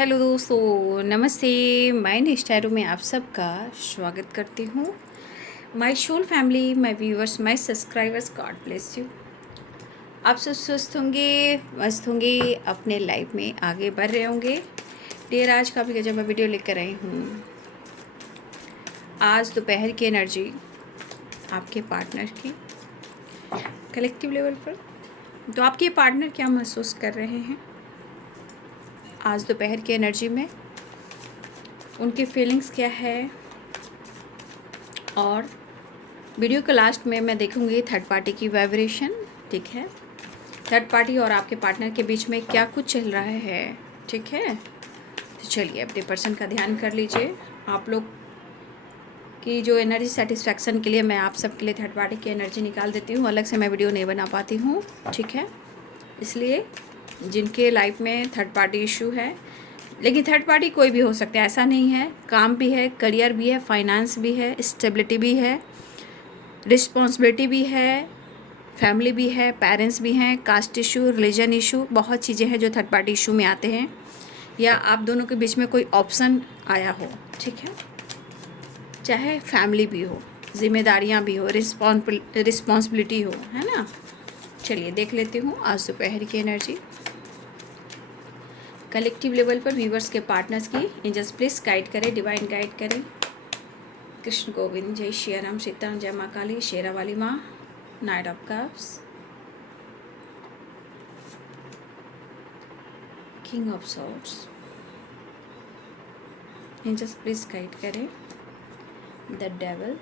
Hello दोस्तों, नमस्ते। मैं निष्ठारू में आप सबका स्वागत करती हूँ। My soul family, my viewers, my subscribers, God bless you. आप सब स्वस्थ होंगे, मस्त होंगे, अपने लाइफ में आगे बढ़ रहे होंगे। डियर, आज काफ़ी गजब मैं वीडियो लेकर आई हूँ। आज दोपहर की एनर्जी आपके पार्टनर की कलेक्टिव लेवल पर, तो आपके पार्टनर क्या महसूस कर रहे हैं आज दोपहर की एनर्जी में, उनकी फीलिंग्स क्या है। और वीडियो के लास्ट में मैं देखूंगी थर्ड पार्टी की वाइब्रेशन। ठीक है, थर्ड पार्टी और आपके पार्टनर के बीच में क्या कुछ चल रहा है। ठीक है, तो चलिए अपने पर्सन का ध्यान कर लीजिए। आप लोग की जो एनर्जी सेटिस्फैक्शन के लिए मैं आप सबके लिए थर्ड पार्टी की एनर्जी निकाल देती हूँ। अलग से मैं वीडियो नहीं बना पाती हूँ, ठीक है। इसलिए जिनके लाइफ में थर्ड पार्टी इशू है, लेकिन थर्ड पार्टी कोई भी हो सकता है, ऐसा नहीं है। काम भी है, करियर भी है, फाइनेंस भी है, स्टेबिलिटी भी है, रिस्पॉन्सिबिलिटी भी है, फैमिली भी है, पेरेंट्स भी हैं, कास्ट इशू, रिलीजन इशू, बहुत चीज़ें हैं जो थर्ड पार्टी इशू में आते हैं। या आप दोनों के बीच में कोई ऑप्शन आया हो, ठीक है, चाहे फैमिली भी हो, जिम्मेदारियां भी हो, रिस्पॉन्सिबिलिटी हो, है ना। चलिए देख लेती हूँ आज दोपहर की एनर्जी कलेक्टिव लेवल पर व्यूवर्स के पार्टनर्स की। एंजल्स प्लीज गाइड करें, डिवाइन गाइड करें। कृष्ण गोविंद, जय श्री राम, सीताराम, जय माँ काली, शेरा वाली माँ, knight of cups, king of swords. Angels please guide करें। The devil,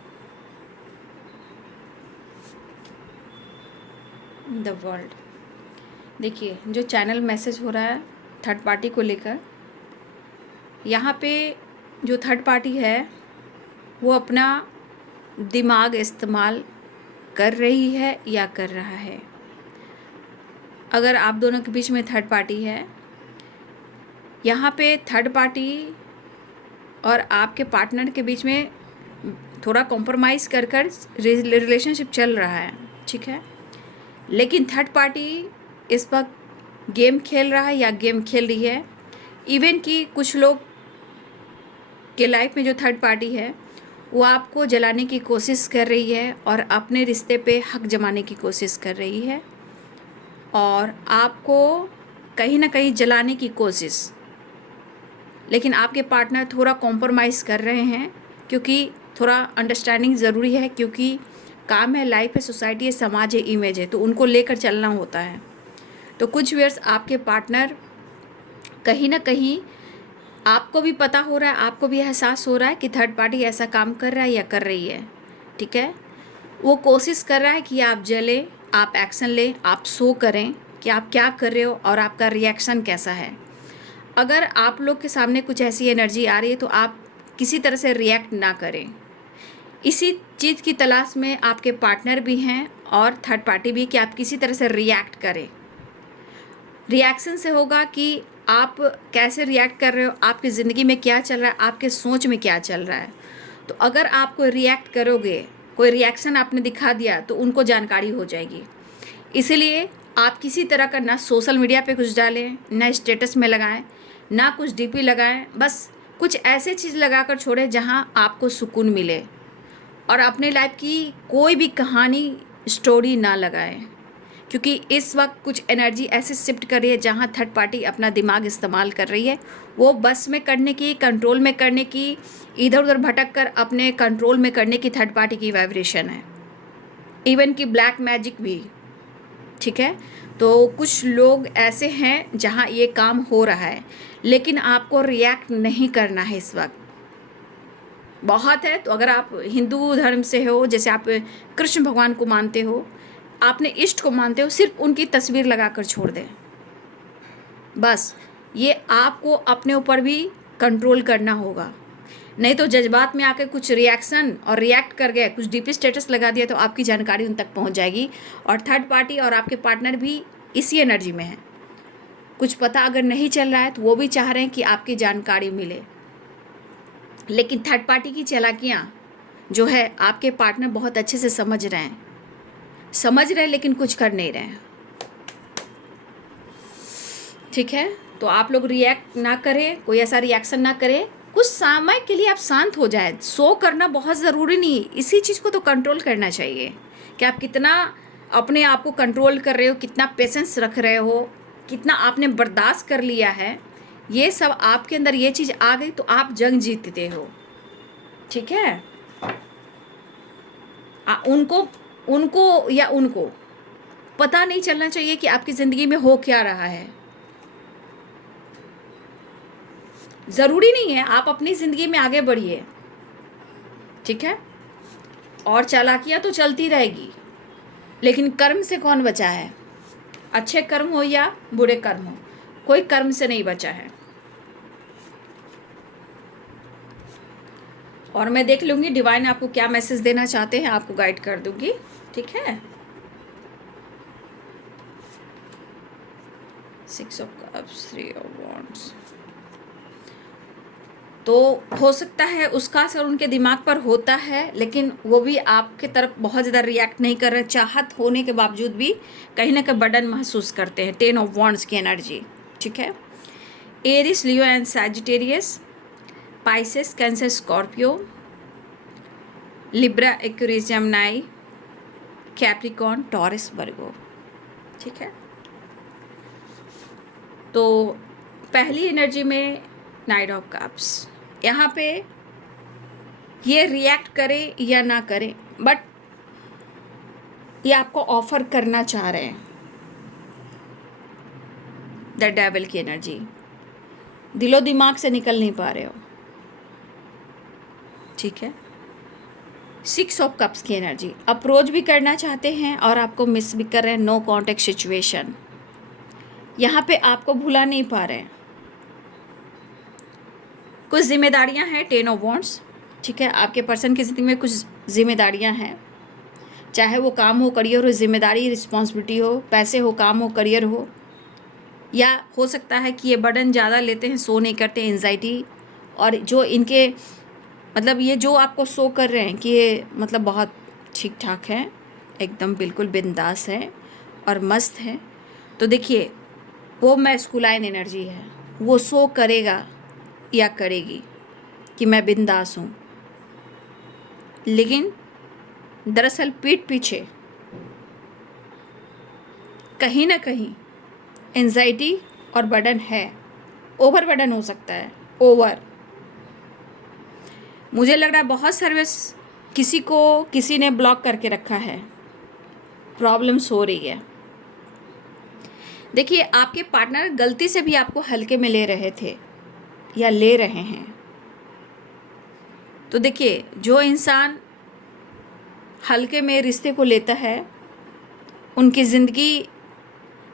the world. देखिए जो चैनल मैसेज हो रहा है थर्ड पार्टी को लेकर, यहाँ पे जो थर्ड पार्टी है वो अपना दिमाग इस्तेमाल कर रही है या कर रहा है। अगर आप दोनों के बीच में थर्ड पार्टी है, यहाँ पे थर्ड पार्टी और आपके पार्टनर के बीच में थोड़ा कॉम्प्रोमाइज़ कर रिलेशनशिप चल रहा है, ठीक है। लेकिन थर्ड पार्टी इस वक्त गेम खेल रहा है या गेम खेल रही है। इवन कि कुछ लोग के लाइफ में जो थर्ड पार्टी है वो आपको जलाने की कोशिश कर रही है और अपने रिश्ते पे हक जमाने की कोशिश कर रही है, और आपको कहीं ना कहीं जलाने की कोशिश। लेकिन आपके पार्टनर थोड़ा कॉम्प्रोमाइज़ कर रहे हैं, क्योंकि थोड़ा अंडरस्टैंडिंग ज़रूरी है, क्योंकि काम है, लाइफ है, सोसाइटी है, समाज है, इमेज है, तो उनको लेकर चलना होता है। तो कुछ व्यूअर्स आपके पार्टनर कहीं ना कहीं, आपको भी पता हो रहा है, आपको भी एहसास हो रहा है कि थर्ड पार्टी ऐसा काम कर रहा है या कर रही है, ठीक है। वो कोशिश कर रहा है कि आप जलें, आप एक्शन लें, आप शो करें कि आप क्या कर रहे हो और आपका रिएक्शन कैसा है। अगर आप लोग के सामने कुछ ऐसी एनर्जी आ रही है तो आप किसी तरह से रिएक्ट ना करें। इसी चीज़ की तलाश में आपके पार्टनर भी हैं और थर्ड पार्टी भी, कि आप किसी तरह से रिएक्ट करें। रिएक्शन से होगा कि आप कैसे रिएक्ट कर रहे हो, आपकी ज़िंदगी में क्या चल रहा है, आपके सोच में क्या चल रहा है। तो अगर आप कोई रिएक्ट करोगे, कोई रिएक्शन आपने दिखा दिया, तो उनको जानकारी हो जाएगी। इसीलिए आप किसी तरह का ना सोशल मीडिया पे कुछ डालें, ना स्टेटस में लगाएं, ना कुछ डीपी लगाएं। बस कुछ ऐसे चीज़ लगाकर छोड़ें जहां आपको सुकून मिले, और अपने लाइफ की कोई भी कहानी, स्टोरी ना लगाएं, क्योंकि इस वक्त कुछ एनर्जी ऐसे शिफ्ट कर रही है जहां थर्ड पार्टी अपना दिमाग इस्तेमाल कर रही है। वो बस में करने की, कंट्रोल में करने की, इधर उधर भटक कर अपने कंट्रोल में करने की थर्ड पार्टी की वाइब्रेशन है। इवन कि ब्लैक मैजिक भी, ठीक है। तो कुछ लोग ऐसे हैं जहां ये काम हो रहा है, लेकिन आपको रिएक्ट नहीं करना है इस वक्त। बहुत है तो अगर आप हिंदू धर्म से हो, जैसे आप कृष्ण भगवान को मानते हो, आपने इष्ट को मानते हो, सिर्फ उनकी तस्वीर लगाकर छोड़ दें। बस ये आपको अपने ऊपर भी कंट्रोल करना होगा, नहीं तो जज्बात में आकर कुछ रिएक्शन और रिएक्ट कर गए, कुछ डीपी स्टेटस लगा दिया, तो आपकी जानकारी उन तक पहुंच जाएगी। और थर्ड पार्टी और आपके पार्टनर भी इसी एनर्जी में है। कुछ पता अगर नहीं चल रहा है तो वो भी चाह रहे हैं कि आपकी जानकारी मिले। लेकिन थर्ड पार्टी की चालाकियाँ जो है आपके पार्टनर बहुत अच्छे से समझ रहे हैं, लेकिन कुछ कर नहीं रहे हैं, ठीक है। तो आप लोग रिएक्ट ना करें, कोई ऐसा रिएक्शन ना करें, कुछ समय के लिए आप शांत हो जाए। शो करना बहुत ज़रूरी नहीं, इसी चीज़ को तो कंट्रोल करना चाहिए कि आप कितना अपने आप को कंट्रोल कर रहे हो, कितना पेशेंस रख रहे हो, कितना आपने बर्दाश्त कर लिया है। ये सब आपके अंदर ये चीज़ आ गई तो आप जंग जीतते हो, ठीक है। उनको उनको या उनको पता नहीं चलना चाहिए कि आपकी ज़िंदगी में हो क्या रहा है। ज़रूरी नहीं है, आप अपनी ज़िंदगी में आगे बढ़िए, ठीक है। और चालाकियाँ तो चलती रहेगी, लेकिन कर्म से कौन बचा है? अच्छे कर्म हो या बुरे कर्म हो, कोई कर्म से नहीं बचा है। और मैं देख लूँगी डिवाइन आपको क्या मैसेज देना चाहते हैं, आपको गाइड कर दूँगी, ठीक है। 6 ऑफ कप्स, 3 ऑफ वॉन्ड्स। तो हो सकता है उसका असर उनके दिमाग पर होता है, लेकिन वो भी आपके तरफ बहुत ज़्यादा रिएक्ट नहीं कर रहे। चाहत होने के बावजूद भी कहीं ना कहीं बर्डन महसूस करते हैं। 10 ऑफ वॉन्ड्स की एनर्जी, ठीक है। Aries, Leo and Sagittarius, Pisces, Cancer, Scorpio, Libra, Aquarius, Gemini, Capricorn, Taurus, Virgo, ठीक है। तो पहली एनर्जी में नाइट ऑफ कप्स, यहाँ पे ये रिएक्ट करे या ना करे, बट ये आपको ऑफर करना चाह रहे हैं। द डेविल की एनर्जी, दिलो दिमाग से निकल नहीं पा रहे हो, ठीक है। 6 ऑफ कप्स की एनर्जी, अप्रोच भी करना चाहते हैं और आपको मिस भी कर रहे हैं। नो कॉन्टेक्ट सिचुएशन, यहाँ पे आपको भुला नहीं पा रहे हैं। कुछ जिम्मेदारियां हैं, 10 ऑफ वॉन्ड्स, ठीक है। आपके पर्सन की ज़िंदगी में कुछ जिम्मेदारियां हैं, चाहे वो काम हो, करियर हो, जिम्मेदारी, रिस्पॉन्सिबिलिटी हो, पैसे हो, काम हो, करियर हो, या हो सकता है कि ये बर्डन ज़्यादा लेते हैं, सो नहीं करते, एंजाइटी। और जो इनके मतलब ये जो आपको शो कर रहे हैं कि ये मतलब बहुत ठीक ठाक है, एकदम बिल्कुल बिंदास है और मस्त है, तो देखिए वो मैस्कुलाइन एनर्जी है, वो शो करेगा या करेगी कि मैं बिंदास हूँ, लेकिन दरअसल पीठ पीछे कहीं ना कहीं एंजाइटी और बर्डन है। ओवर बर्डन हो सकता है, ओवर। मुझे लग रहा है बहुत सर्विस किसी ने ब्लॉक करके रखा है, प्रॉब्लम्स हो रही है। देखिए आपके पार्टनर गलती से भी आपको हल्के में ले रहे थे या ले रहे हैं। तो देखिए जो इंसान हल्के में रिश्ते को लेता है, उनकी ज़िंदगी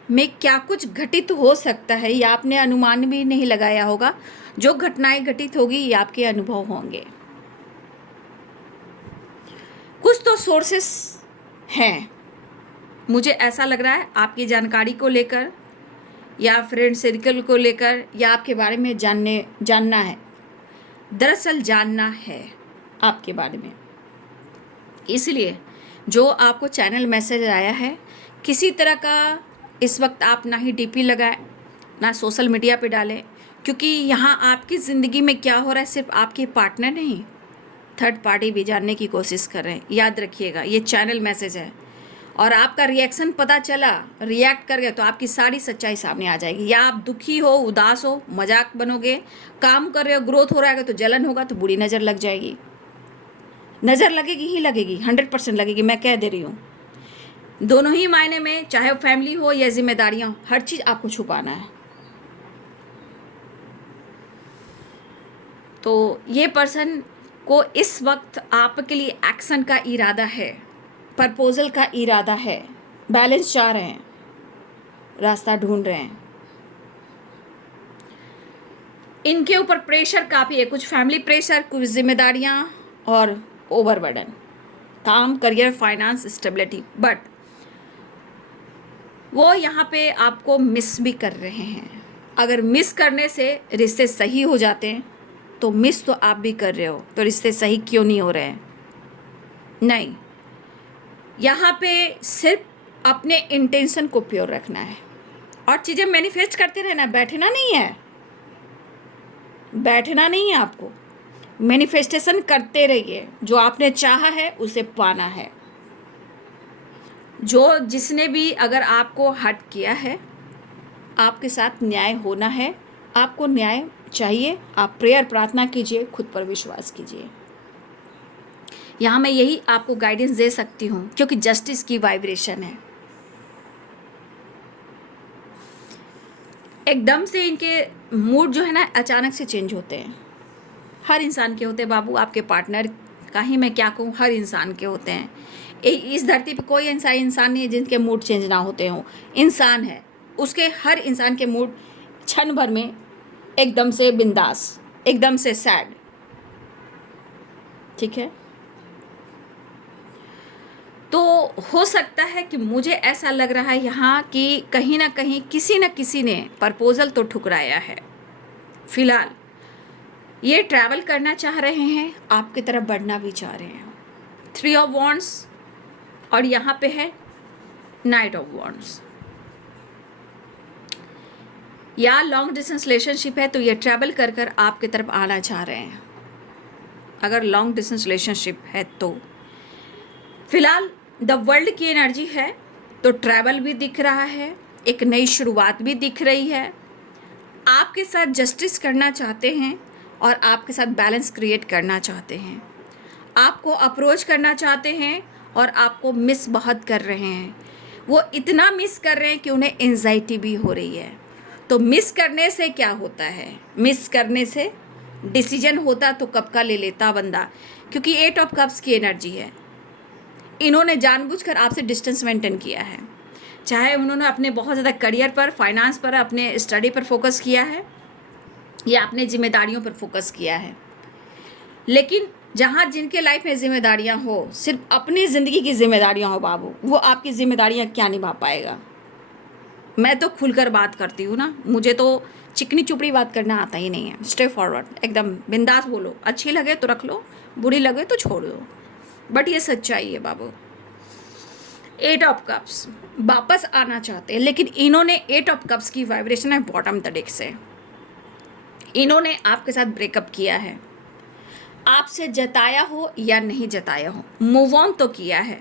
में क्या कुछ घटित हो सकता है ये आपने अनुमान भी नहीं लगाया होगा। जो घटनाएं घटित होगी ये आपके अनुभव होंगे। कुछ तो सोर्सेस हैं, मुझे ऐसा लग रहा है आपकी जानकारी को लेकर या फ्रेंड सर्कल को लेकर, या आपके बारे में जानना है, दरअसल जानना है आपके बारे में। इसलिए जो आपको चैनल मैसेज आया है, किसी तरह का इस वक्त आप ना ही डीपी लगाएं, ना सोशल मीडिया पे डालें, क्योंकि यहाँ आपकी ज़िंदगी में क्या हो रहा है सिर्फ आपके पार्टनर नहीं, थर्ड पार्टी भी जानने की कोशिश कर रहे हैं। याद रखिएगा ये चैनल मैसेज है, और आपका रिएक्शन पता चला, रिएक्ट कर गए तो आपकी सारी सच्चाई सामने आ जाएगी। या आप दुखी हो, उदास हो, मजाक बनोगे, काम कर रहे हो, ग्रोथ हो रहा है तो जलन होगा, तो बुरी नज़र लग जाएगी। नज़र लगेगी ही लगेगी, 100% लगेगी, मैं कह दे रही हूँ। दोनों ही मायने में, चाहे वो फैमिली हो या जिम्मेदारियाँ हो, हर चीज़ आपको छुपाना है। तो ये पर्सन को इस वक्त आपके लिए एक्शन का इरादा है, प्रपोजल का इरादा है, बैलेंस चाह रहे हैं, रास्ता ढूंढ रहे हैं। इनके ऊपर प्रेशर काफ़ी है, कुछ फैमिली प्रेशर, कुछ जिम्मेदारियां और ओवरबर्डन, काम, करियर, फाइनेंस, स्टेबिलिटी। बट वो यहाँ पे आपको मिस भी कर रहे हैं। अगर मिस करने से रिश्ते सही हो जाते हैं तो मिस तो आप भी कर रहे हो, तो रिश्ते सही क्यों नहीं हो रहे हैं? नहीं, यहाँ पे सिर्फ अपने इंटेंशन को प्योर रखना है, और चीज़ें मैनिफेस्ट करते रहना, बैठना नहीं है, बैठना नहीं है आपको, मैनिफेस्टेशन करते रहिए। जो आपने चाहा है उसे पाना है। जो जिसने भी अगर आपको हर्ट किया है, आपके साथ न्याय होना है, आपको न्याय चाहिए। आप प्रेयर प्रार्थना कीजिए, खुद पर विश्वास कीजिए। यहाँ मैं यही आपको गाइडेंस दे सकती हूँ, क्योंकि जस्टिस की वाइब्रेशन है। एकदम से इनके मूड जो है ना अचानक से चेंज होते हैं। हर इंसान के होते हैं बाबू, आपके पार्टनर का ही मैं क्या कहूँ, हर इंसान के होते हैं। इस धरती पे कोई ऐसा इंसान नहीं है जिनके मूड चेंज ना होते हों। इंसान है, उसके हर इंसान के मूड क्षण भर में एकदम से बिंदास, एकदम से सैड, ठीक है। तो हो सकता है कि मुझे ऐसा लग रहा है यहाँ कि कहीं ना कहीं किसी न किसी ने प्रपोजल तो ठुकराया है। फिलहाल ये ट्रैवल करना चाह रहे हैं, आपकी तरफ बढ़ना भी चाह रहे हैं। 3 ऑफ वॉन्ड्स और यहाँ पे है नाइट ऑफ वॉन्ड्स। या लॉन्ग डिस्टेंस रिलेशनशिप है तो ये ट्रैवल कर कर आपकी तरफ आना चाह रहे हैं। अगर लॉन्ग डिस्टेंस रिलेशनशिप है तो फिलहाल द वर्ल्ड की एनर्जी है, तो ट्रैवल भी दिख रहा है, एक नई शुरुआत भी दिख रही है। आपके साथ जस्टिस करना चाहते हैं और आपके साथ बैलेंस क्रिएट करना चाहते हैं। आपको अप्रोच करना चाहते हैं और आपको मिस बहुत कर रहे हैं। वो इतना मिस कर रहे हैं कि उन्हें एंजाइटी भी हो रही है। तो मिस करने से क्या होता है, मिस करने से डिसीजन होता तो कब का ले लेता बंदा, क्योंकि 8 ऑफ कप्स की एनर्जी है। इन्होंने जानबूझकर आपसे डिस्टेंस मेंटेन किया है, चाहे उन्होंने अपने बहुत ज़्यादा करियर पर, फाइनेंस पर, अपने स्टडी पर फोकस किया है या अपने जिम्मेदारियों पर फोकस किया है। लेकिन जहाँ जिनके लाइफ में जिम्मेदारियाँ हो, सिर्फ अपनी ज़िंदगी की जिम्मेदारियाँ हो बाबू, वो आपकी जिम्मेदारियाँ क्या निभा पाएगा। मैं तो खुलकर बात करती हूँ ना, मुझे तो चिकनी चुपड़ी बात करना आता ही नहीं है। स्ट्रेट फॉरवर्ड, एकदम बिंदास बोलो, अच्छी लगे तो रख लो, बुरी लगे तो छोड़ दो, बट ये सच्चाई है बाबू। 8 ऑफ कप्स वापस आना चाहते हैं, लेकिन इन्होंने 8 ऑफ कप्स की वाइब्रेशन है बॉटम द डेक से। इन्होंने आपके साथ ब्रेकअप किया है, आपसे जताया हो या नहीं जताया हो, मूव ऑन तो किया है,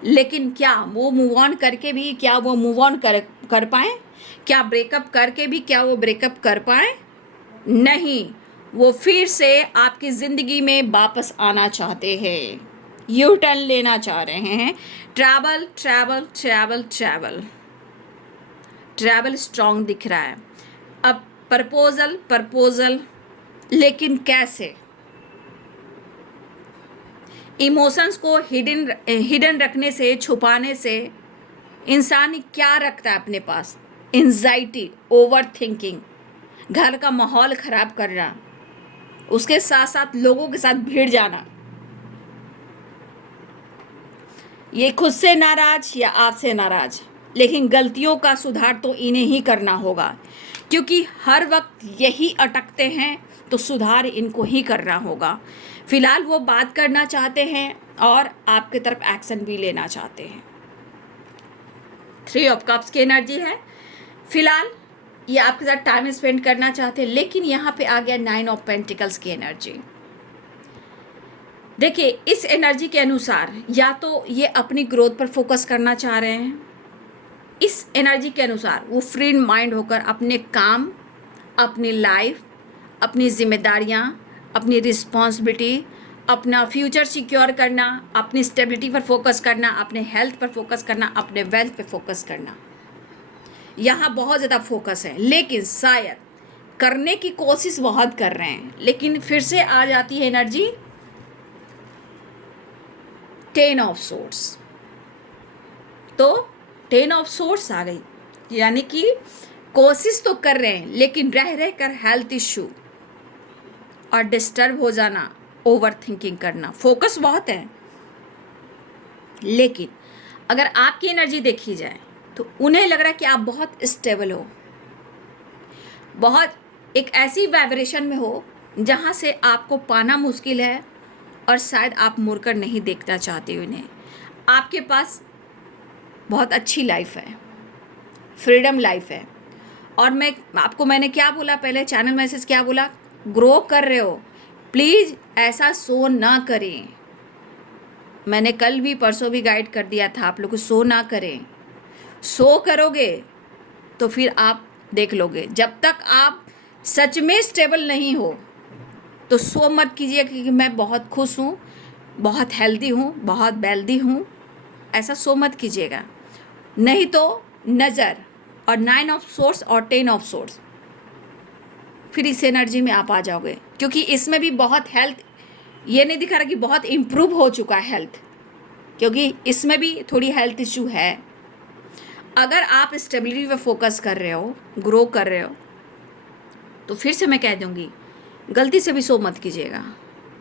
लेकिन क्या वो मूव ऑन करके भी क्या वो मूव ऑन कर पाए? क्या ब्रेकअप करके भी क्या वो ब्रेकअप कर पाए? नहीं, वो फिर से आपकी ज़िंदगी में वापस आना चाहते हैं, यू टर्न लेना चाह रहे हैं। Travel travel travel travel travel strong दिख रहा है। अब प्रपोजल प्रपोजल, लेकिन कैसे? इमोशंस को हिडन रखने से, छुपाने से इंसान क्या रखता है अपने पास? एंजाइटी, ओवर थिंकिंग, घर का माहौल ख़राब करना, उसके साथ साथ लोगों के साथ भिड़ जाना। ये खुद से नाराज या आपसे नाराज, लेकिन गलतियों का सुधार तो इन्हें ही करना होगा, क्योंकि हर वक्त यही अटकते हैं, तो सुधार इनको ही करना होगा। फिलहाल वो बात करना चाहते हैं और आपकी तरफ एक्शन भी लेना चाहते हैं। 3 ऑफ कप्स की एनर्जी है। फिलहाल ये आपके साथ टाइम स्पेंड करना चाहते हैं, लेकिन यहाँ पे आ गया 9 ऑफ पेंटिकल्स की एनर्जी। देखिए, इस एनर्जी के अनुसार या तो ये अपनी ग्रोथ पर फोकस करना चाह रहे हैं, इस एनर्जी के अनुसार वो फ्री माइंड होकर अपने काम, अपनी लाइफ, अपनी जिम्मेदारियाँ, अपनी रिस्पॉन्सिबिलिटी, अपना फ्यूचर सिक्योर करना, अपनी स्टेबिलिटी पर फोकस करना, अपने हेल्थ पर फोकस करना, अपने वेल्थ पर फोकस करना, यहाँ बहुत ज़्यादा फोकस है। लेकिन शायद करने की कोशिश बहुत कर रहे हैं, लेकिन फिर से आ जाती है एनर्जी 10 ऑफ सोर्ड्स। तो 10 ऑफ सोर्ड्स आ गई, यानी कि कोशिश तो कर रहे हैं, लेकिन रह रह कर हेल्थ इश्यू और डिस्टर्ब हो जाना, ओवर थिंकिंग करना, फोकस बहुत है। लेकिन अगर आपकी एनर्जी देखी जाए तो उन्हें लग रहा है कि आप बहुत स्टेबल हो, बहुत एक ऐसी वाइब्रेशन में हो जहाँ से आपको पाना मुश्किल है, और शायद आप मुड़कर नहीं देखना चाहते उन्हें। आपके पास बहुत अच्छी लाइफ है, फ्रीडम लाइफ है। और मैंने क्या बोला पहले, चैनल मैसेज क्या बोला, ग्रो कर रहे हो, प्लीज़ ऐसा सो ना करें। मैंने कल भी परसों भी गाइड कर दिया था आप लोग को, सो ना करें। सो करोगे तो फिर आप देख लोगे, जब तक आप सच में स्टेबल नहीं हो तो सो मत कीजिए कि मैं बहुत खुश हूँ, बहुत हेल्दी हूँ, बहुत वेल्दी हूँ, ऐसा सो मत कीजिएगा। नहीं तो नज़र और 9 ऑफ सोर्स और 10 ऑफ सोर्स, फिर इस एनर्जी में आप आ जाओगे। क्योंकि इसमें भी बहुत हेल्थ, ये नहीं दिखा रहा कि बहुत इम्प्रूव हो चुका है हेल्थ, क्योंकि इसमें भी थोड़ी हेल्थ इशू है। अगर आप स्टेबिलिटी पे फोकस कर रहे हो, ग्रो कर रहे हो, तो फिर से मैं कह दूंगी, गलती से भी सो मत कीजिएगा।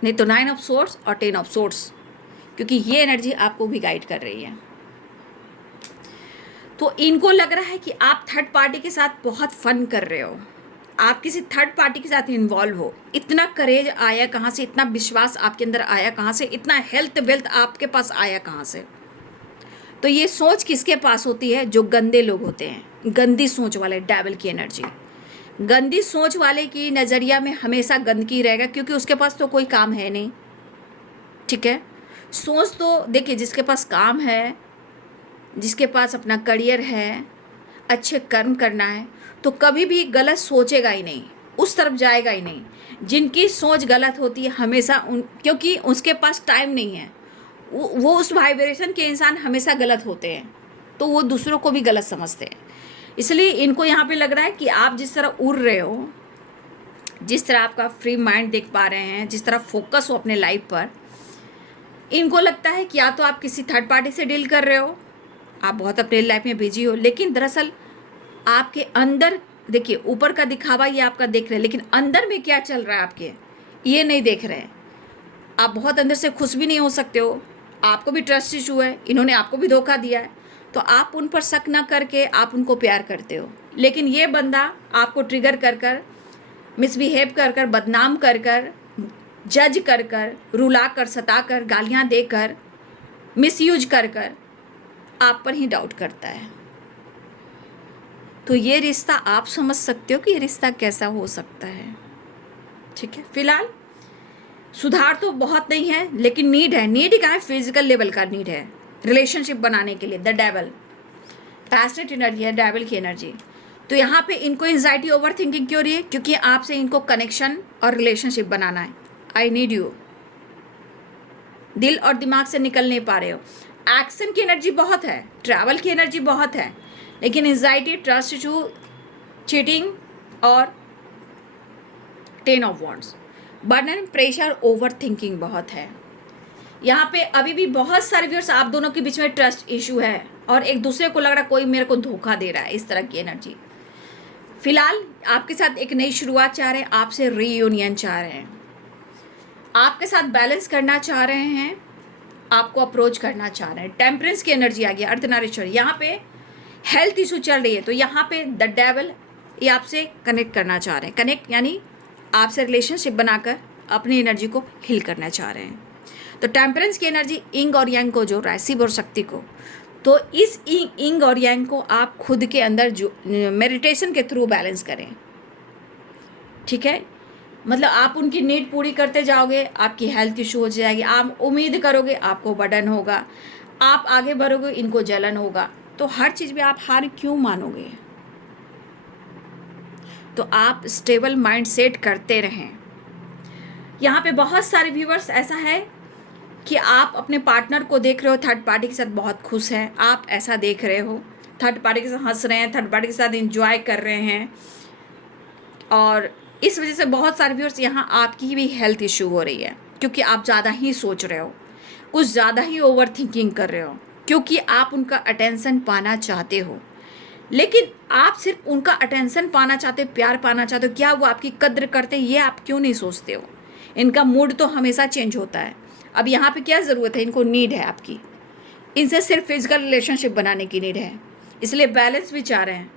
नहीं तो 9 ऑफ सोर्स और 10 ऑफ सोर्स, क्योंकि ये एनर्जी आपको भी गाइड कर रही है। तो इनको लग रहा है कि आप थर्ड पार्टी के साथ बहुत फन कर रहे हो, आप किसी थर्ड पार्टी के साथ इन्वॉल्व हो। इतना करेज आया कहाँ से, इतना विश्वास आपके अंदर आया कहाँ से, इतना हेल्थ वेल्थ आपके पास आया कहाँ से। तो ये सोच किसके पास होती है, जो गंदे लोग होते हैं, गंदी सोच वाले, डेविल की एनर्जी। गंदी सोच वाले की नज़रिया में हमेशा गंदगी रहेगा, क्योंकि उसके पास तो कोई काम है नहीं। ठीक है, सोच तो देखिए, जिसके पास काम है, जिसके पास अपना करियर है, अच्छे कर्म करना है, तो कभी भी गलत सोचेगा ही नहीं, उस तरफ जाएगा ही नहीं। जिनकी सोच गलत होती है हमेशा क्योंकि उसके पास टाइम नहीं है, वो उस वाइब्रेशन के इंसान हमेशा गलत होते हैं, तो वो दूसरों को भी गलत समझते हैं। इसलिए इनको यहाँ पे लग रहा है कि आप जिस तरह उड़ रहे हो, जिस तरह आपका फ्री माइंड देख पा रहे हैं, जिस तरह फोकस हो अपने लाइफ पर, इनको लगता है कि या तो आप किसी थर्ड पार्टी से डील कर रहे हो, आप बहुत अपने लाइफ में बिजी हो, लेकिन दरअसल आपके अंदर देखिए, ऊपर का दिखावा ये आपका देख रहे हैं, लेकिन अंदर में क्या चल रहा है आपके, ये नहीं देख रहे हैं। आप बहुत अंदर से खुश भी नहीं हो सकते हो, आपको भी ट्रस्ट इशू है, इन्होंने आपको भी धोखा दिया है, तो आप उन पर शक ना करके आप उनको प्यार करते हो। लेकिन ये बंदा आपको ट्रिगर कर कर, मिसबिहेव कर कर, बदनाम कर कर, जज कर कर, रुला कर, सता कर, गालियाँ देकर, मिसयूज कर कर आप पर ही डाउट करता है। तो ये रिश्ता आप समझ सकते हो कि ये रिश्ता कैसा हो सकता है। ठीक है, फिलहाल सुधार तो बहुत नहीं है, लेकिन नीड है। नीड क्या है, फिजिकल लेवल का नीड है रिलेशनशिप बनाने के लिए। द डेवल पैशनेट एनर्जी है, डेवल की एनर्जी। तो यहाँ पे इनको एंजाइटी ओवर थिंकिंग क्यों रही है, क्योंकि आपसे इनको कनेक्शन और रिलेशनशिप बनाना है। आई नीड यू, दिल और दिमाग से निकल नहीं पा रहे हो। एक्शन की एनर्जी बहुत है, ट्रैवल की एनर्जी बहुत है, लेकिन एंजाइटी, ट्रस्ट इशू, चीटिंग और 10 of wands, burden, pressure, over thinking बहुत है। यहाँ पे अभी भी बहुत सारे व्यूअर्स, आप दोनों के बीच में ट्रस्ट इशू है और एक दूसरे को लग रहा है कोई मेरे को धोखा दे रहा है, इस तरह की एनर्जी। फिलहाल आपके साथ एक नई शुरुआत चाह रहे हैं, आपसे रीयूनियन चाह रहे हैं, आपके साथ बैलेंस करना चाह रहे हैं, आपको अप्रोच करना चाह रहे हैं। टेम्परेंस की एनर्जी आ गई, अर्धनारीश्वर। यहाँ पे हेल्थ इशू चल रही है, तो यहाँ पे द डेविल ये आपसे कनेक्ट करना चाह रहे हैं। कनेक्ट यानी आपसे रिलेशनशिप बनाकर अपनी एनर्जी को हील करना चाह रहे हैं। तो टेम्परेंस की एनर्जी इंग और यांग को जोड़ रहा है, शिव और शक्ति को। तो इस इंग और यांग को आप खुद के अंदर जो मेडिटेशन के थ्रू बैलेंस करें। ठीक है, मतलब आप उनकी नीड पूरी करते जाओगे, आपकी हेल्थ इशू हो जाएगी। आप उम्मीद करोगे, आपको बर्डन होगा, आप आगे बढ़ोगे, इनको जलन होगा। तो हर चीज़ में आप हार क्यों मानोगे। तो आप स्टेबल माइंड सेट करते रहें। यहाँ पे बहुत सारे व्यूवर्स ऐसा है कि आप अपने पार्टनर को देख रहे हो, थर्ड पार्टी के साथ बहुत खुश हैं, आप ऐसा देख रहे हो, थर्ड पार्टी के साथ हंस रहे हैं, थर्ड पार्टी के साथ एंजॉय कर रहे हैं, और इस वजह से बहुत सारे व्यूअर्स यहाँ आपकी भी हेल्थ इशू हो रही है, क्योंकि आप ज़्यादा ही सोच रहे हो, कुछ ज़्यादा ही ओवर थिंकिंग कर रहे हो, क्योंकि आप उनका अटेंशन पाना चाहते हो। लेकिन आप सिर्फ उनका अटेंशन पाना चाहते हो, प्यार पाना चाहते हो, क्या वो आपकी कद्र करते हैं, ये आप क्यों नहीं सोचते हो। इनका मूड तो हमेशा चेंज होता है। अब यहाँ पे क्या ज़रूरत है, इनको नीड है आपकी, इनसे सिर्फ फिजिकल रिलेशनशिप बनाने की नीड है, इसलिए बैलेंस भी चाह रहे हैं,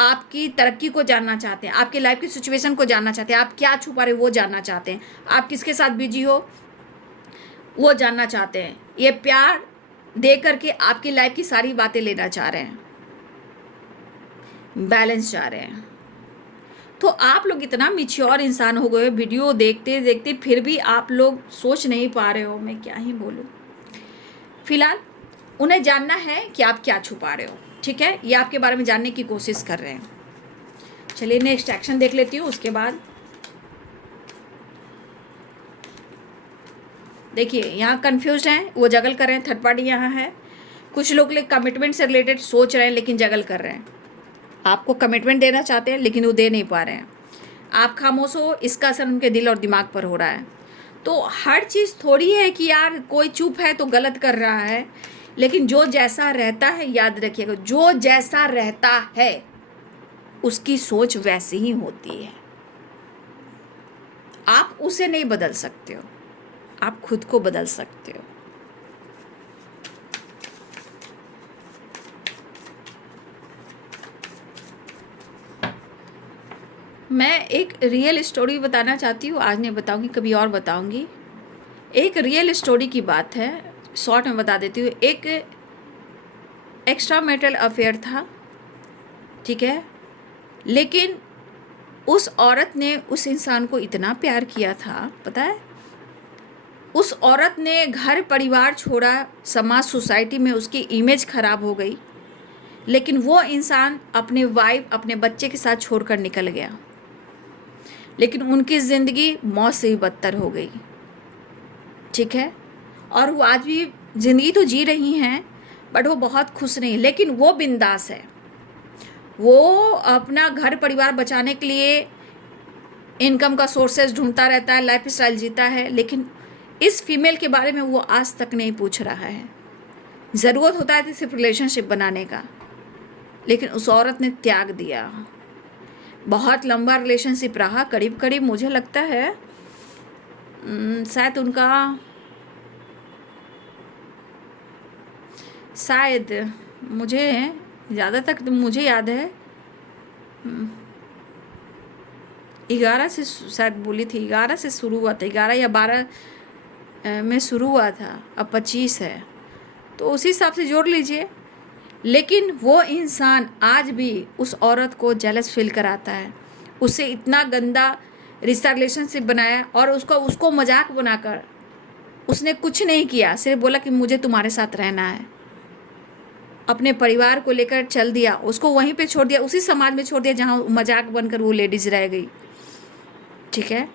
आपकी तरक्की को जानना चाहते हैं, आपकी लाइफ की सिचुएशन को जानना चाहते हैं, आप क्या छुपा रहे हो वो जानना चाहते हैं, आप किसके साथ बिजी हो वो जानना चाहते हैं। ये प्यार दे करके आपकी लाइफ की सारी बातें लेना चाह रहे हैं। बैलेंस जा रहे हैं। तो आप लोग इतना मैच्योर इंसान हो गए, वीडियो देखते देखते फिर भी आप लोग सोच नहीं पा रहे हो, मैं क्या ही बोलूँ। फिलहाल उन्हें जानना है कि आप क्या छुपा रहे हो, ठीक है, ये आपके बारे में जानने की कोशिश कर रहे हैं। चलिए नेक्स्ट एक्शन देख लेती हूँ। उसके बाद देखिए यहाँ कंफ्यूज हैं, वो जगल कर रहे हैं, थर्ड पार्टी यहाँ है। कुछ लोग कमिटमेंट से रिलेटेड सोच रहे हैं लेकिन जगल कर रहे हैं। आपको कमिटमेंट देना चाहते हैं लेकिन वो दे नहीं पा रहे हैं। आप खामोश हो, इसका असर उनके दिल और दिमाग पर हो रहा है। तो हर चीज़ थोड़ी है कि यार कोई चुप है तो गलत कर रहा है, लेकिन जो जैसा रहता है, याद रखिएगा, जो जैसा रहता है उसकी सोच वैसी ही होती है। आप उसे नहीं बदल सकते हो, आप खुद को बदल सकते हो। मैं एक रियल स्टोरी बताना चाहती हूँ, आज नहीं बताऊंगी, कभी और बताऊंगी। एक रियल स्टोरी की बात है, शॉर्ट में बता देती हूँ। एक एक्स्ट्रा मैरिटल अफेयर था, ठीक है, लेकिन उस औरत ने उस इंसान को इतना प्यार किया था, पता है, उस औरत ने घर परिवार छोड़ा, समाज सोसाइटी में उसकी इमेज खराब हो गई, लेकिन वो इंसान अपने वाइफ अपने बच्चे के साथ छोड़कर निकल गया, लेकिन उनकी ज़िंदगी मौत से भी बदतर हो गई, ठीक है। और वो आज भी ज़िंदगी तो जी रही हैं, बट वो बहुत खुश नहीं, लेकिन वो बिंदास है। वो अपना घर परिवार बचाने के लिए इनकम का सोर्सेज ढूंढता रहता है, लाइफ स्टाइल जीता है, लेकिन इस फीमेल के बारे में वो आज तक नहीं पूछ रहा है। ज़रूरत होता है तो सिर्फ रिलेशनशिप बनाने का, लेकिन उस औरत ने त्याग दिया। बहुत लंबा रिलेशनशिप रहा, करीब करीब मुझे लगता है शायद मुझे ज़्यादा तक मुझे याद है 11 से शायद बोली थी, 11 से शुरू हुआ था, 11 या 12 में शुरू हुआ था, अब 25 है, तो उसी हिसाब से जोड़ लीजिए। लेकिन वो इंसान आज भी उस औरत को जेलस फील कराता है, उससे इतना गंदा रिश्ता रिलेशनशिप बनाया, और उसको मजाक बनाकर उसने कुछ नहीं किया, सिर्फ बोला कि मुझे तुम्हारे साथ रहना है। अपने परिवार को लेकर चल दिया, उसको वहीं पे छोड़ दिया, उसी समाज में छोड़ दिया जहाँ मजाक बनकर वो लेडीज़ रह गई, ठीक है।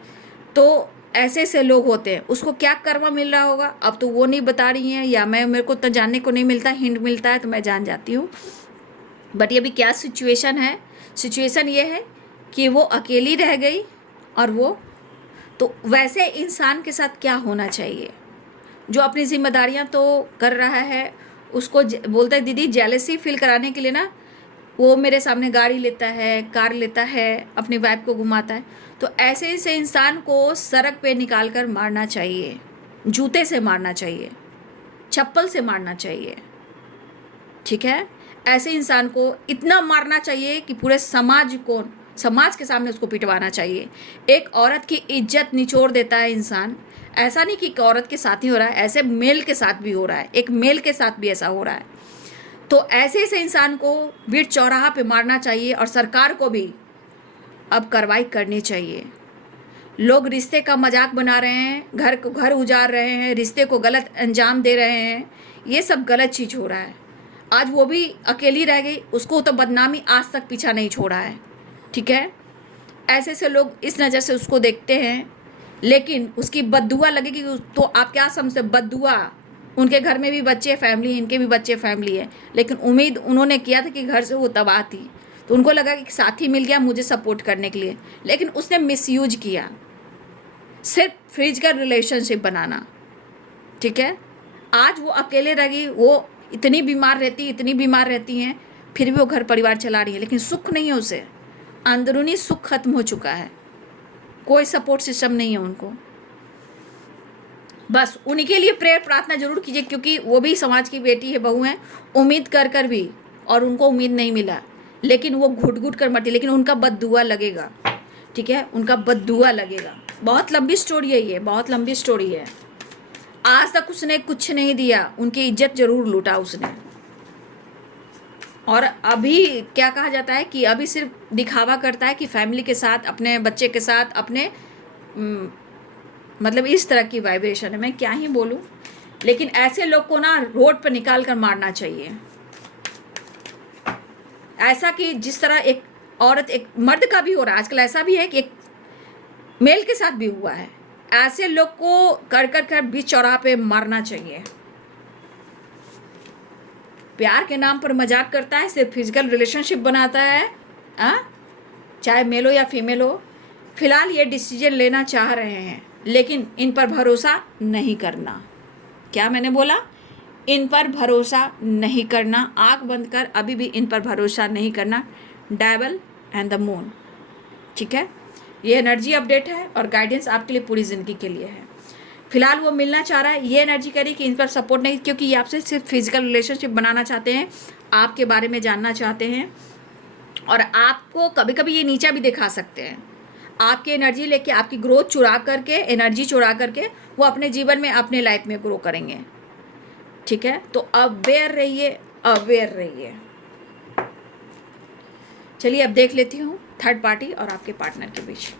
तो ऐसे ऐसे लोग होते हैं, उसको क्या कर्मा मिल रहा होगा अब तो वो नहीं बता रही हैं, या मेरे को तो जानने को नहीं मिलता, हिंट मिलता है तो मैं जान जाती हूँ। बट ये भी क्या सिचुएशन है, सिचुएशन ये है कि वो अकेली रह गई, और वो तो वैसे इंसान के साथ क्या होना चाहिए जो अपनी जिम्मेदारियां तो कर रहा है, उसको बोलता है दीदी जेलसी फील कराने के लिए ना वो मेरे सामने गाड़ी लेता है, कार लेता है, अपनी वाइफ को घुमाता है। तो ऐसे ऐसे इंसान को सड़क पे निकाल कर मारना चाहिए, जूते से मारना चाहिए, चप्पल से मारना चाहिए, ठीक है। ऐसे इंसान को इतना मारना चाहिए कि पूरे समाज के सामने उसको पिटवाना चाहिए। एक औरत की इज्जत निचोड़ देता है इंसान, ऐसा नहीं कि एक औरत के साथ ही हो रहा है, ऐसे मेल के साथ भी हो रहा है, एक मेल के साथ भी ऐसा हो रहा है। तो ऐसे ऐसे इंसान को बीच चौराहा पे मारना चाहिए, और सरकार को भी अब कार्रवाई करनी चाहिए। लोग रिश्ते का मजाक बना रहे हैं, घर उजाड़ रहे हैं, रिश्ते को गलत अंजाम दे रहे हैं, ये सब गलत चीज़ हो रहा है। आज वो भी अकेली रह गई, उसको तो बदनामी आज तक पीछा नहीं छोड़ा है, ठीक है। ऐसे ऐसे लोग इस नज़र से उसको देखते हैं, लेकिन उसकी बद्दुआ लगेगी तो आप क्या समझते, बद्दुआ। उनके घर में भी बच्चे फैमिली, इनके भी बच्चे फैमिली है, लेकिन उम्मीद उन्होंने किया था कि घर से वो तबाह थी, तो उनको लगा कि साथी मिल गया मुझे सपोर्ट करने के लिए, लेकिन उसने मिसयूज किया, सिर्फ फ्रिज का रिलेशनशिप बनाना, ठीक है। आज वो अकेले रह गई, वो इतनी बीमार रहती हैं, फिर भी वो घर परिवार चला रही है, लेकिन सुख नहीं है उसे, अंदरूनी सुख खत्म हो चुका है, कोई सपोर्ट सिस्टम नहीं है उनको। बस उन्हीं के लिए प्रेयर प्रार्थना जरूर कीजिए, क्योंकि वो भी समाज की बेटी है, बहू है, उम्मीद कर भी, और उनको उम्मीद नहीं मिला, लेकिन वो घुट घुट कर मरती, लेकिन उनका बद्दुआ लगेगा, ठीक है, उनका बद्दुआ लगेगा। बहुत लंबी स्टोरी है ये, बहुत लंबी स्टोरी है। आज तक उसने कुछ नहीं दिया, उनकी इज्जत जरूर लूटा उसने। और अभी क्या कहा जाता है कि अभी सिर्फ दिखावा करता है कि फैमिली के साथ, अपने बच्चे के साथ, अपने मतलब इस तरह की वाइब्रेशन है। मैं क्या ही बोलूं, लेकिन ऐसे लोग को ना रोड पर निकाल कर मारना चाहिए। ऐसा कि जिस तरह एक औरत, एक मर्द का भी हो रहा है आजकल, ऐसा भी है कि एक मेल के साथ भी हुआ है। ऐसे लोग को कर कर कर बीच चौराहे पे मारना चाहिए। प्यार के नाम पर मजाक करता है, सिर्फ फिजिकल रिलेशनशिप बनाता है, चाहे मेल हो या फीमेल हो। फिलहाल ये डिसीजन लेना चाह रहे हैं, लेकिन इन पर भरोसा नहीं करना। क्या मैंने बोला? इन पर भरोसा नहीं करना। आंख बंद कर अभी भी इन पर भरोसा नहीं करना। डेविल एंड द मून, ठीक है। ये एनर्जी अपडेट है और गाइडेंस आपके लिए पूरी ज़िंदगी के लिए है। फिलहाल वो मिलना चाह रहा है। ये एनर्जी करी कि इन पर सपोर्ट नहीं, क्योंकि ये आपसे सिर्फ फिजिकल रिलेशनशिप बनाना चाहते हैं, आपके बारे में जानना चाहते हैं, और आपको कभी कभी ये नीचा भी दिखा सकते हैं। आपकी एनर्जी लेके, आपकी ग्रोथ चुरा करके, एनर्जी चुरा करके वो अपने जीवन में, अपने लाइफ में ग्रो करेंगे, ठीक है। तो अवेयर रहिए, अवेयर रहिए। चलिए अब देख लेती हूँ थर्ड पार्टी और आपके पार्टनर के बीच।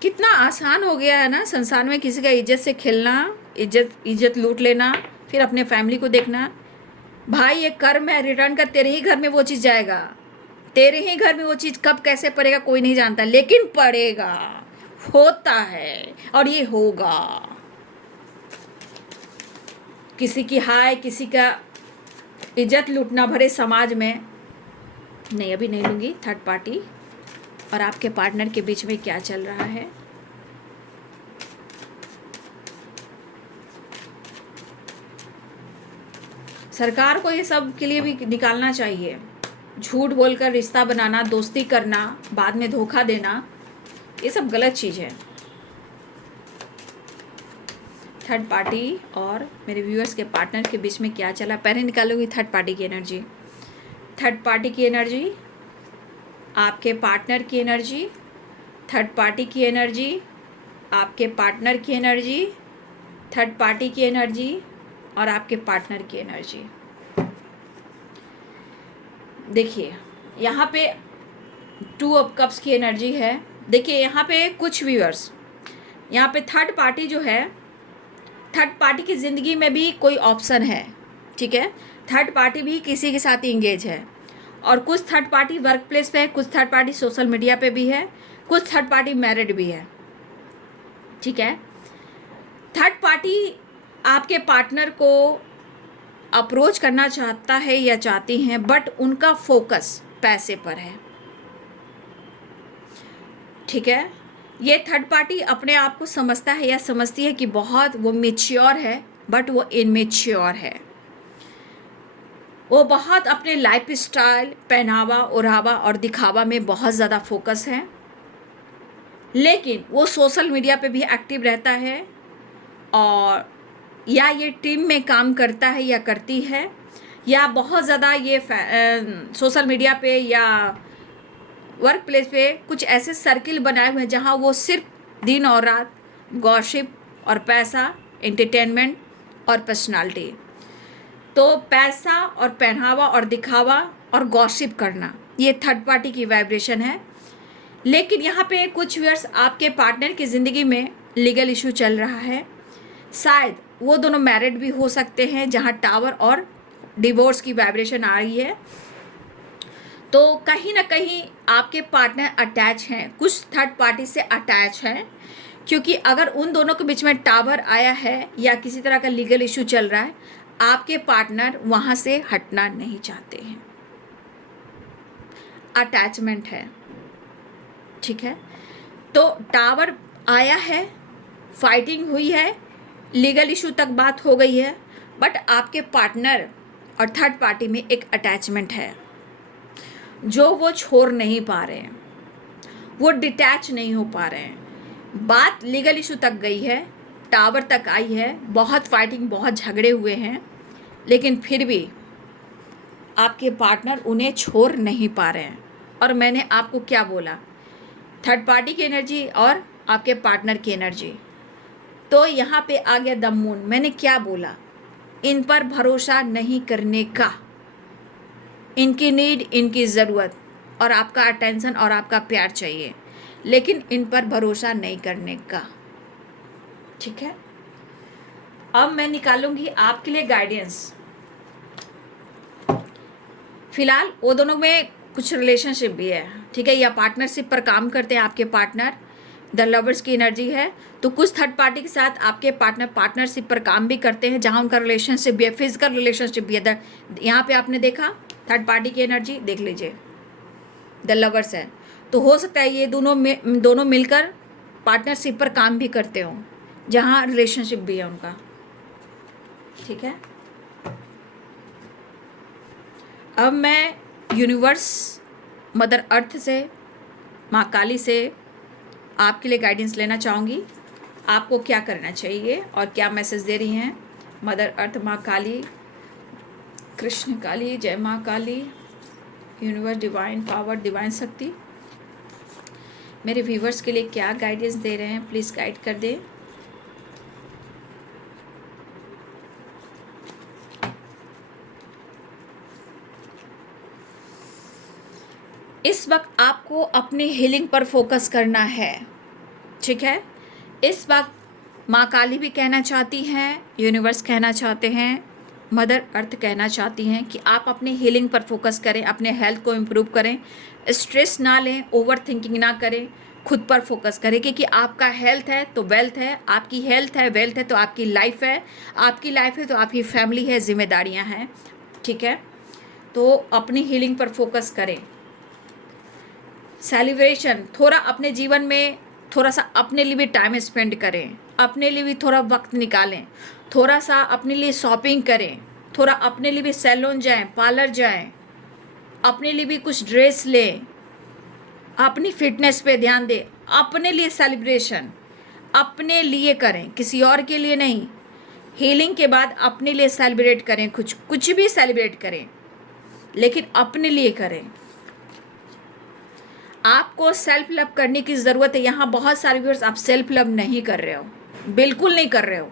कितना आसान हो गया है ना संसार में किसी का इज्जत से खेलना, इज्जत लूट लेना, फिर अपने फैमिली को देखना। भाई ये कर्म है, रिटर्न कर तेरे ही घर में वो चीज़ जाएगा। तेरे ही घर में वो चीज़ कब कैसे पड़ेगा कोई नहीं जानता, लेकिन पड़ेगा, होता है और ये होगा। किसी की हाय, किसी का इज्जत लूटना भरे समाज में नहीं, अभी नहीं लूँगी। थर्ड पार्टी और आपके पार्टनर के बीच में क्या चल रहा है? सरकार को ये सब के लिए भी निकालना चाहिए। झूठ बोलकर रिश्ता बनाना, दोस्ती करना, बाद में धोखा देना, ये सब गलत चीज़ है। थर्ड पार्टी और मेरे व्यूअर्स के पार्टनर के बीच में क्या चला, पहले निकालूंगी थर्ड पार्टी की एनर्जी। थर्ड पार्टी की एनर्जी, आपके पार्टनर की एनर्जी, थर्ड पार्टी की एनर्जी, आपके पार्टनर की एनर्जी, थर्ड पार्टी की एनर्जी और आपके पार्टनर की एनर्जी। देखिए यहाँ पे 2 ऑफ कप्स की एनर्जी है। देखिए यहाँ पे कुछ व्यूअर्स, यहाँ पे थर्ड पार्टी जो है, थर्ड पार्टी की ज़िंदगी में भी कोई ऑप्शन है, ठीक है। थर्ड पार्टी भी किसी के साथ इंगेज है, और कुछ थर्ड पार्टी वर्क प्लेस पे है, कुछ थर्ड पार्टी सोशल मीडिया पे भी है, कुछ थर्ड पार्टी मैरिड भी है, ठीक है। थर्ड पार्टी आपके पार्टनर को अप्रोच करना चाहता है या चाहती हैं, बट उनका फोकस पैसे पर है, ठीक है। ये थर्ड पार्टी अपने आप को समझता है या समझती है कि बहुत वो मैच्योर है, बट वो इनमेच्योर है। वो बहुत अपने लाइफ स्टाइल, पहनावा ओढ़ावा और दिखावा में बहुत ज़्यादा फोकस है, लेकिन वो सोशल मीडिया पे भी एक्टिव रहता है, और या ये टीम में काम करता है या करती है, या बहुत ज़्यादा ये सोशल मीडिया पे या वर्क प्लेस पे कुछ ऐसे सर्किल बनाए हुए हैं जहाँ वो सिर्फ दिन और रात गॉसिप और पैसा, एंटरटेनमेंट और पर्सनालिटी। तो पैसा और पहनावा और दिखावा और गॉसिप करना, ये थर्ड पार्टी की वाइब्रेशन है। लेकिन यहाँ पे कुछ व्यूअर्स, आपके पार्टनर की ज़िंदगी में लीगल इशू चल रहा है। शायद वो दोनों मैरिड भी हो सकते हैं, जहाँ टावर और डिवोर्स की वाइब्रेशन आ रही है। तो कहीं ना कहीं आपके पार्टनर अटैच हैं, कुछ थर्ड पार्टी से अटैच हैं, क्योंकि अगर उन दोनों के बीच में टावर आया है या किसी तरह का लीगल इशू चल रहा है, आपके पार्टनर वहाँ से हटना नहीं चाहते हैं, अटैचमेंट है, ठीक है। तो टावर आया है, फाइटिंग हुई है, लीगल इशू तक बात हो गई है, बट आपके पार्टनर और थर्ड पार्टी में एक अटैचमेंट है जो वो छोड़ नहीं पा रहे हैं, वो डिटैच नहीं हो पा रहे हैं। बात लीगल इशू तक गई है, टावर तक आई है, बहुत फाइटिंग, बहुत झगड़े हुए हैं, लेकिन फिर भी आपके पार्टनर उन्हें छोड़ नहीं पा रहे हैं। और मैंने आपको क्या बोला थर्ड पार्टी की एनर्जी और आपके पार्टनर की एनर्जी। तो यहाँ पे आ गया द मून। मैंने क्या बोला, इन पर भरोसा नहीं करने का, इनकी नीड, इनकी ज़रूरत और आपका अटेंशन और आपका प्यार चाहिए, लेकिन इन पर भरोसा नहीं करने का। ठीक है, अब मैं निकालूंगी आपके लिए गाइडेंस। फिलहाल वो दोनों में कुछ रिलेशनशिप भी है, ठीक है, या पार्टनरशिप पर काम करते हैं आपके पार्टनर, द लवर्स की एनर्जी है। तो कुछ थर्ड पार्टी के साथ आपके पार्टनर पार्टनरशिप पर काम भी करते हैं, जहां उनका रिलेशनशिप भी है, फिजिकल रिलेशनशिप भी है। यहाँ पे आपने देखा थर्ड पार्टी की एनर्जी, देख लीजिए द लवर्स है। तो हो सकता है ये दोनों मिलकर पार्टनरशिप पर काम भी करते हों, जहाँ रिलेशनशिप भी है उनका। ठीक है, अब मैं यूनिवर्स, मदर अर्थ से, माँ काली से आपके लिए गाइडेंस लेना चाहूँगी। आपको क्या करना चाहिए और क्या मैसेज दे रही हैं मदर अर्थ, माँ काली, कृष्ण काली, जय माँ काली, यूनिवर्स, डिवाइन पावर, डिवाइन शक्ति, मेरे व्यूवर्स के लिए क्या गाइडेंस दे रहे हैं, प्लीज़ गाइड कर दें। इस वक्त आपको अपनी हीलिंग पर फोकस करना है। ठीक है, इस वक्त माँ काली भी कहना चाहती हैं, यूनिवर्स कहना चाहते हैं, मदर अर्थ कहना चाहती हैं कि आप अपने हीलिंग पर फोकस करें, अपने हेल्थ को इम्प्रूव करें, स्ट्रेस ना लें, ओवर थिंकिंग ना करें, खुद पर फोकस करें, क्योंकि आपका हेल्थ है तो वेल्थ है, आपकी हेल्थ है, वेल्थ है तो आपकी लाइफ है, आपकी लाइफ है तो आपकी फैमिली है, जिम्मेदारियां हैं। ठीक है, तो अपनी हीलिंग पर फोकस करें। सेलिब्रेशन, थोड़ा अपने जीवन में थोड़ा सा अपने लिए भी टाइम स्पेंड करें, अपने लिए भी थोड़ा वक्त निकालें, थोड़ा सा अपने लिए शॉपिंग करें, थोड़ा अपने लिए भी सैलून जाएं, पार्लर जाएं, अपने लिए भी कुछ ड्रेस लें, अपनी फिटनेस पे ध्यान दें, अपने लिए सेलिब्रेशन अपने लिए करें, किसी और के लिए नहीं। हीलिंग के बाद अपने लिए सेलिब्रेट करें, कुछ भी सेलिब्रेट करें, लेकिन अपने लिए करें। आपको सेल्फ लव करने की ज़रूरत है। यहाँ बहुत सारे व्यूअर्स आप सेल्फ लव नहीं कर रहे हो, बिल्कुल नहीं कर रहे हो।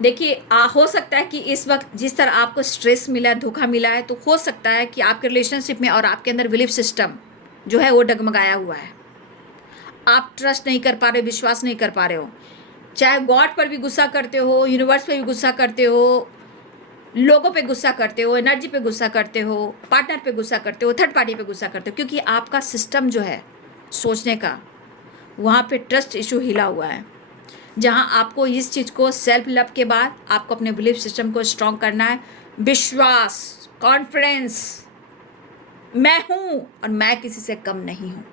देखिए, हो सकता है कि इस वक्त जिस तरह आपको स्ट्रेस मिला है, धोखा मिला है, तो हो सकता है कि आपके रिलेशनशिप में और आपके अंदर बिलीफ सिस्टम जो है वो डगमगाया हुआ है। आप ट्रस्ट नहीं कर पा रहे, विश्वास नहीं कर पा रहे हो। चाहे गॉड पर भी गुस्सा करते हो, यूनिवर्स पर भी गुस्सा करते हो, लोगों पे गुस्सा करते हो, एनर्जी पे गुस्सा करते हो, पार्टनर पे गुस्सा करते हो, थर्ड पार्टी पे गुस्सा करते हो, क्योंकि आपका सिस्टम जो है सोचने का, वहाँ पे ट्रस्ट इशू हिला हुआ है। जहाँ आपको इस चीज़ को सेल्फ लव के बाद आपको अपने बिलीफ सिस्टम को स्ट्रॉन्ग करना है। विश्वास, कॉन्फिडेंस, मैं हूँ और मैं किसी से कम नहीं हूँ।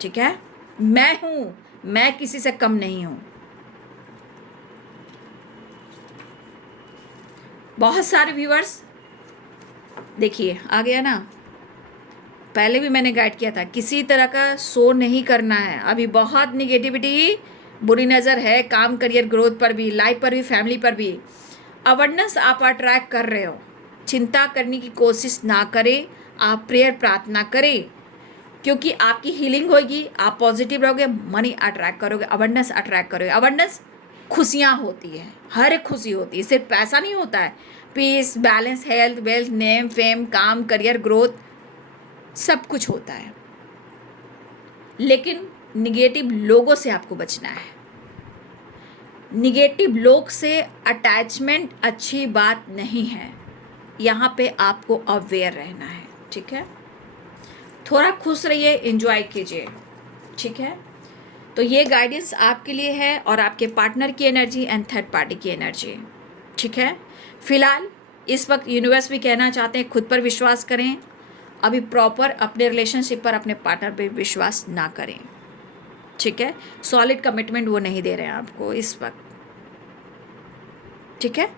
ठीक है, मैं हूँ, मैं किसी से कम नहीं हूँ। बहुत सारे व्यूअर्स, देखिए आ गया ना, पहले भी मैंने गाइड किया था, किसी तरह का शो नहीं करना है। अभी बहुत निगेटिविटी, बुरी नज़र है काम, करियर, ग्रोथ पर भी, लाइफ पर भी, फैमिली पर भी। अवेयरनेस आप अट्रैक्ट कर रहे हो, चिंता करने की कोशिश ना करें, आप प्रेयर प्रार्थना करें, क्योंकि आपकी हीलिंग होगी, आप पॉजिटिव रहोगे, मनी अट्रैक्ट करोगे, अवेयरनेस अट्रैक्ट करोगे। अवेयरनेस खुशियाँ होती है, हर एक खुशी होती है, सिर्फ पैसा नहीं होता है। Peace, balance, health, wealth, name, fame, काम, करियर, ग्रोथ, सब कुछ होता है। लेकिन निगेटिव लोगों से आपको बचना है। निगेटिव लोग से अटैचमेंट अच्छी बात नहीं है। यहाँ पे आपको अवेयर रहना है। ठीक है, थोड़ा खुश रहिए, एंजॉय कीजिए। ठीक है, तो ये गाइडेंस आपके लिए है और आपके पार्टनर की एनर्जी एंड थर्ड पार्टी की एनर्जी। ठीक है, फिलहाल इस वक्त यूनिवर्स भी कहना चाहते हैं खुद पर विश्वास करें, अभी प्रॉपर अपने रिलेशनशिप पर, अपने पार्टनर पर विश्वास ना करें। ठीक है, सॉलिड कमिटमेंट वो नहीं दे रहे हैं आपको इस वक्त। ठीक है,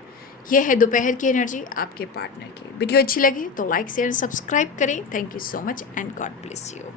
ये है दोपहर की एनर्जी आपके पार्टनर की। वीडियो अच्छी लगी तो लाइक शेयर सब्सक्राइब करें। Thank you so much and God bless you.